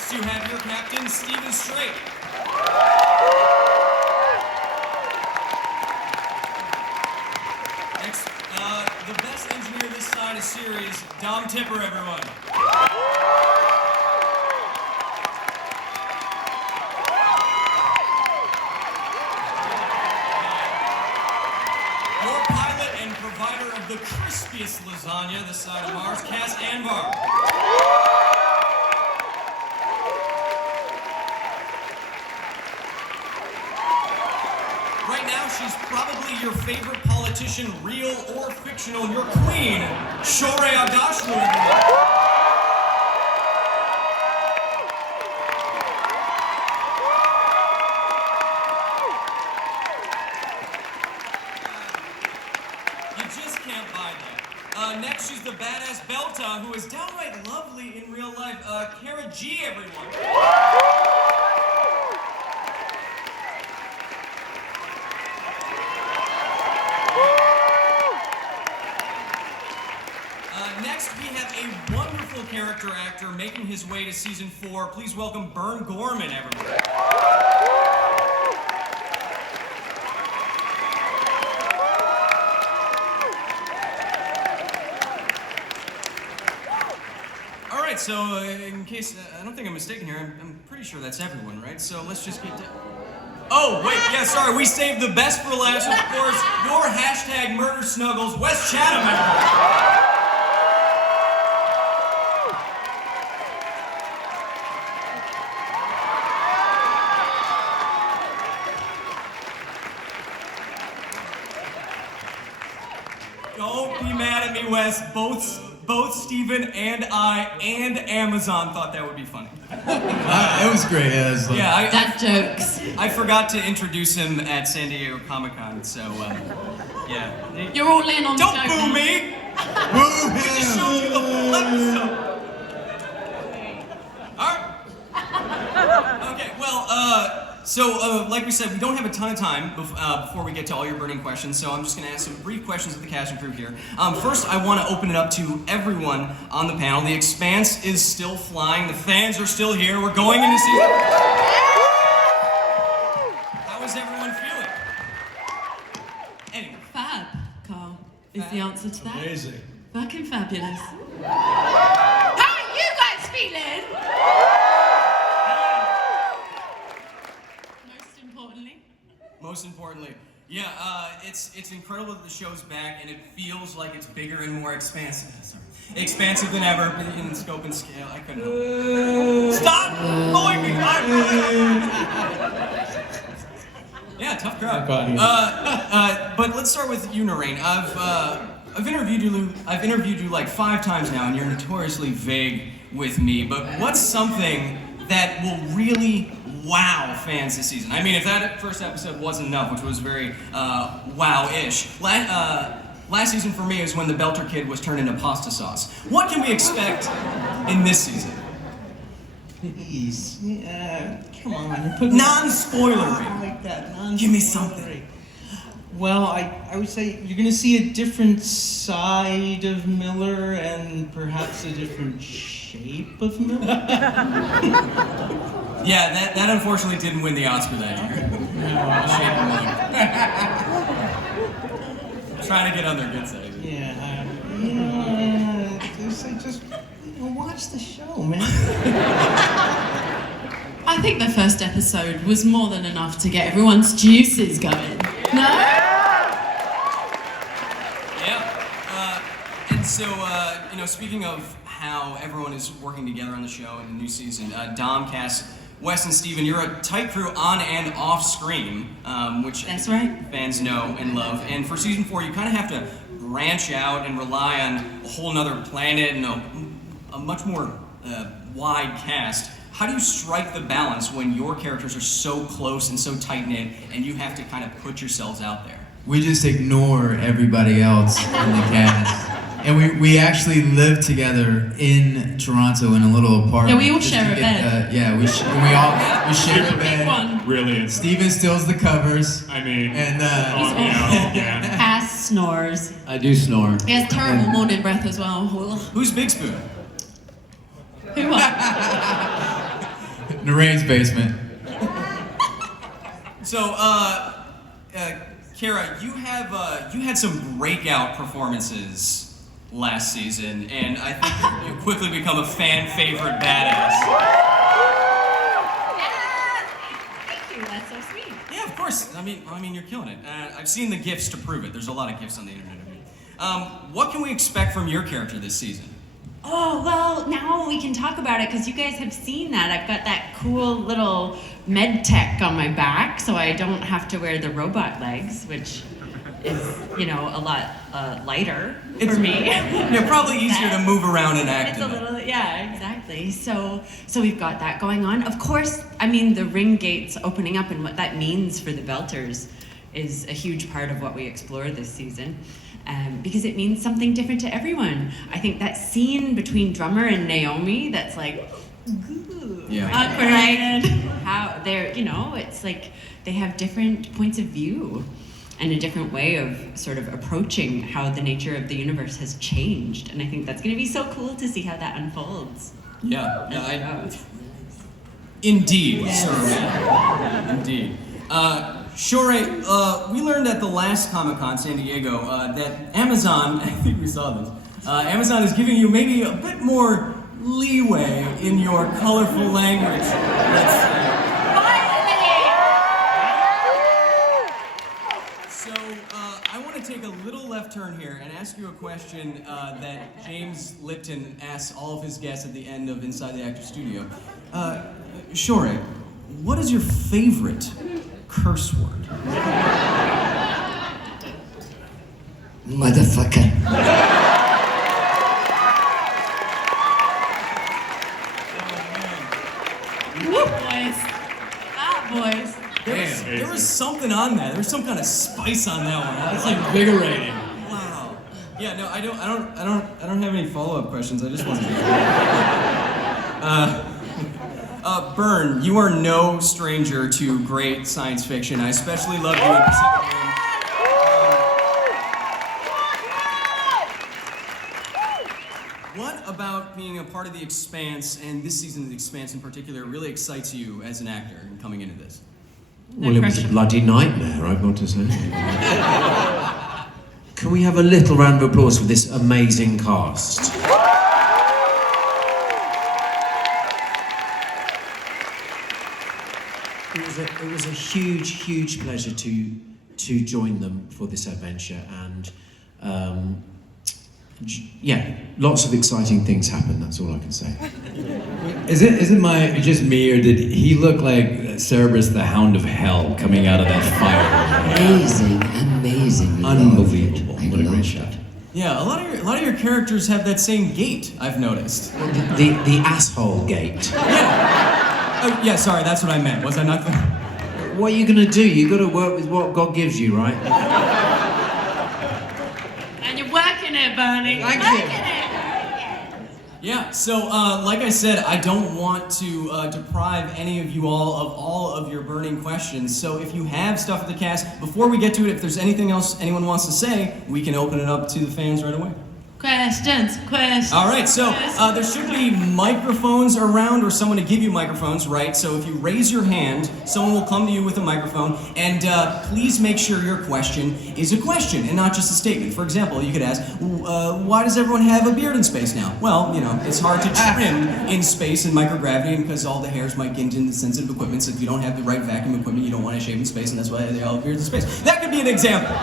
Next, you have your captain, Stephen Strait. Next, the best engineer this side of series, Dom Tipper, everyone. Your pilot and provider of the crispiest lasagna this side of Mars, Cass Anvar. Right now, she's probably your favorite politician, real or fictional, your queen, Shorey Agashlu, everyone. You just can't buy that. Next, she's the badass Belta, who is downright lovely in real life, Kara G, everyone. Next, we have a wonderful character actor making his way to season 4. Please welcome Bern Gorman, everyone. All right, so in case, I don't think I'm mistaken here, I'm pretty sure that's everyone, right? So let's just get to... Oh, wait, yeah, sorry, we saved the best for last. Of course, your hashtag murder snuggles, Wes Chatham, everyone. Don't be mad at me, Wes. Both Steven and I and Amazon thought that would be funny. It was great. Yeah, it was like, Dad jokes. I forgot to introduce him at San Diego Comic-Con, so yeah. You're all in on the Don't joke boo now. me! woo I just him! showed you the full episode. Alright. Okay, well, so like we said, we don't have a ton of time before we get to all your burning questions, so I'm just going to ask some brief questions of the cast and crew here. First, I want to open it up to everyone on the panel. The Expanse is still flying. The fans are still here. We're going into season... How is everyone feeling? Anyway. Fab, Carl, is the answer to that. Amazing. Fucking fabulous. How are you guys feeling? Most importantly, yeah, it's incredible that the show's back, and it feels like it's bigger and more expansive. Sorry, expansive than ever in scope and scale. I couldn't help it. Stop bullying me! Yeah, tough crowd. But let's start with you, Narain. I've interviewed you like 5 times now, and you're notoriously vague with me. But what's something that will really wow fans this season? I mean, if that first episode wasn't enough, which was very wow-ish, last season for me is when the Belter kid was turned into pasta sauce. What can we expect in this season? Please, come on. Non-spoilery. Like that. Give me something. Well, I would say you're gonna see a different side of Miller and perhaps a different shape of Miller. Yeah, that unfortunately didn't win the Oscar that year. Trying to get on their good side. Yeah, just watch the show, man. I think the first episode was more than enough to get everyone's juices going. No? Yeah. And so, speaking of how everyone is working together on the show in the new season, Dom, Cass, Wes, and Steven, you're a tight crew on and off screen, which That's right. fans know and love. And for season 4, you kind of have to branch out and rely on a whole nother planet and a much more wide cast. How do you strike the balance when your characters are so close and so tight-knit and you have to kind of put yourselves out there? We just ignore everybody else in the cast. And we actually live together in Toronto in a little apartment. Yeah, we all just share to a get bed. we share a Big bed. one. Brilliant. Steven steals the covers. I mean, And yeah. Cass snores. I do snore. He has terrible morning breath as well. Who's Big Spoon? Who are? Narain's basement. So, Kara, you had some breakout performances last season, and I think you quickly become a fan favorite badass. Thank you, that's so sweet. Yeah, of course. I mean, you're killing it. I've seen the gifs to prove it. There's a lot of gifs on the internet of me. What can we expect from your character this season? Oh, well, now we can talk about it because you guys have seen that. I've got that cool little med tech on my back, so I don't have to wear the robot legs, which is, a lot lighter for me. Yeah, probably easier to move around and act. It's a little, yeah, exactly. So we've got that going on. Of course, the ring gates opening up and what that means for the Belters is a huge part of what we explore this season. Because it means something different to everyone. I think that scene between Drummer and Naomi, that's like, awkward. How they're, it's like they have different points of view and a different way of sort of approaching how the nature of the universe has changed. And I think that's going to be so cool to see how that unfolds. Indeed, sir. Indeed. Sure, we learned at the last Comic-Con, San Diego, that Amazon, I think we saw this, Amazon is giving you maybe a bit more leeway in your colorful language, let's say. So, I want to take a little left turn here and ask you a question that James Lipton asks all of his guests at the end of Inside the Actor Studio. Sure, what is your favorite curse word? Motherfucker. Boys. There was something on that. There was some kind of spice on that one. That's invigorating. Wow. Yeah, no, I don't have any follow-up questions. I just wanted to. Byrne, you are no stranger to great science fiction. I especially love you in Pacific Rim. What about being a part of the Expanse, and this season of the Expanse in particular, really excites you as an actor and coming into this? Well, it was a bloody nightmare, I've got to say. Can we have a little round of applause for this amazing cast? It was a huge pleasure to join them for this adventure, and yeah, lots of exciting things happened. That's all I can say. Is it just me, or did he look like Cerberus, the Hound of Hell, coming out of that fire? Amazing, Unbelievable! I What a great loved shot. it. Yeah, a lot of your characters have that same gait, I've noticed. The asshole gate. Yeah. Oh, yeah, sorry, that's what I meant. Was I not? What are you gonna do? You got to work with what God gives you, right? And you're working it, Bernie. Thank working you. it. Yeah, so like I said, I don't want to deprive any of you all of your burning questions. So if you have stuff for the cast, before we get to it, if there's anything else anyone wants to say, we can open it up to the fans right away. Questions. All right, so there should be microphones around, or someone to give you microphones, right? So if you raise your hand, someone will come to you with a microphone, and please make sure your question is a question and not just a statement. For example, you could ask, why does everyone have a beard in space now? Well, it's hard to trim in space in microgravity, and because all the hairs might get into the sensitive equipment, so if you don't have the right vacuum equipment, you don't want to shave in space, and that's why they all have beards in space. That could be an example.